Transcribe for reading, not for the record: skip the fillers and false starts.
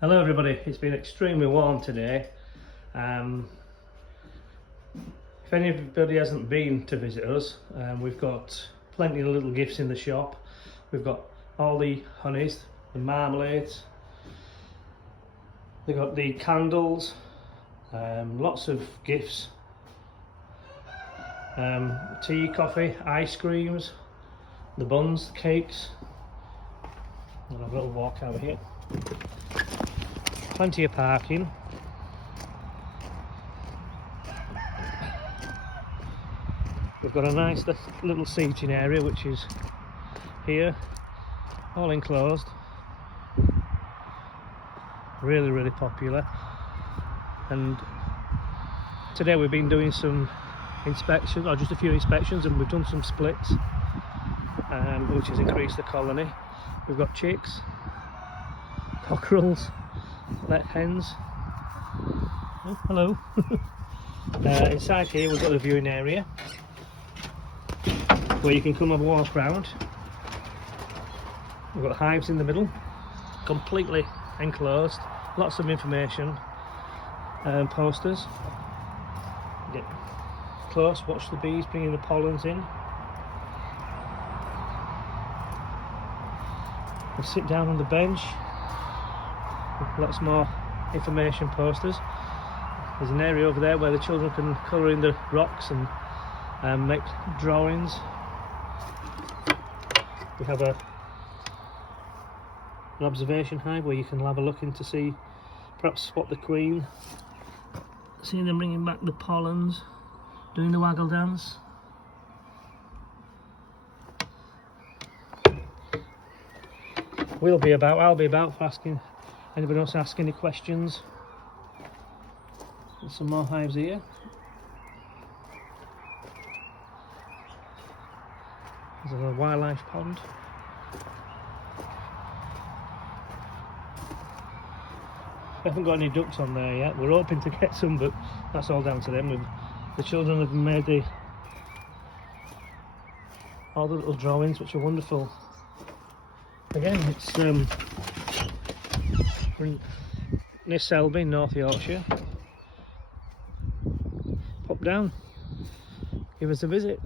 Hello everybody, it's been extremely warm today. If anybody hasn't been to visit us, we've got plenty of little gifts in the shop. We've got all the honeys, the marmalades, they've got the candles, lots of gifts, tea, coffee, ice creams, the buns, the cakes. I'll have a little walk over here. Plenty of parking. We've got a nice little seating area which is here, all enclosed. Really popular. And today we've been doing some inspections, or just a few inspections, and we've done some splits, which has increased the colony. We've got chicks, cockerels, let hens. Oh, hello. Inside here we've got a viewing area where you can come have a walk round. We've got hives in the middle, completely enclosed, lots of information and posters. Get close, watch the bees bringing the pollens in. We'll sit down on the bench. Lots more information posters. There's an area over there where the children can colour in the rocks and make drawings. We have an observation hive where you can have a look in to see, perhaps spot the queen, seeing them bringing back the pollens, doing the waggle dance. I'll be about for asking anybody else ask any questions. There's some more hives here. There's a wildlife pond. We haven't got any ducks on there yet. We're hoping to get some, but that's all down to them. The children have made all the little drawings, which are wonderful. Again, it's near Selby, North Yorkshire. Pop down, give us a visit.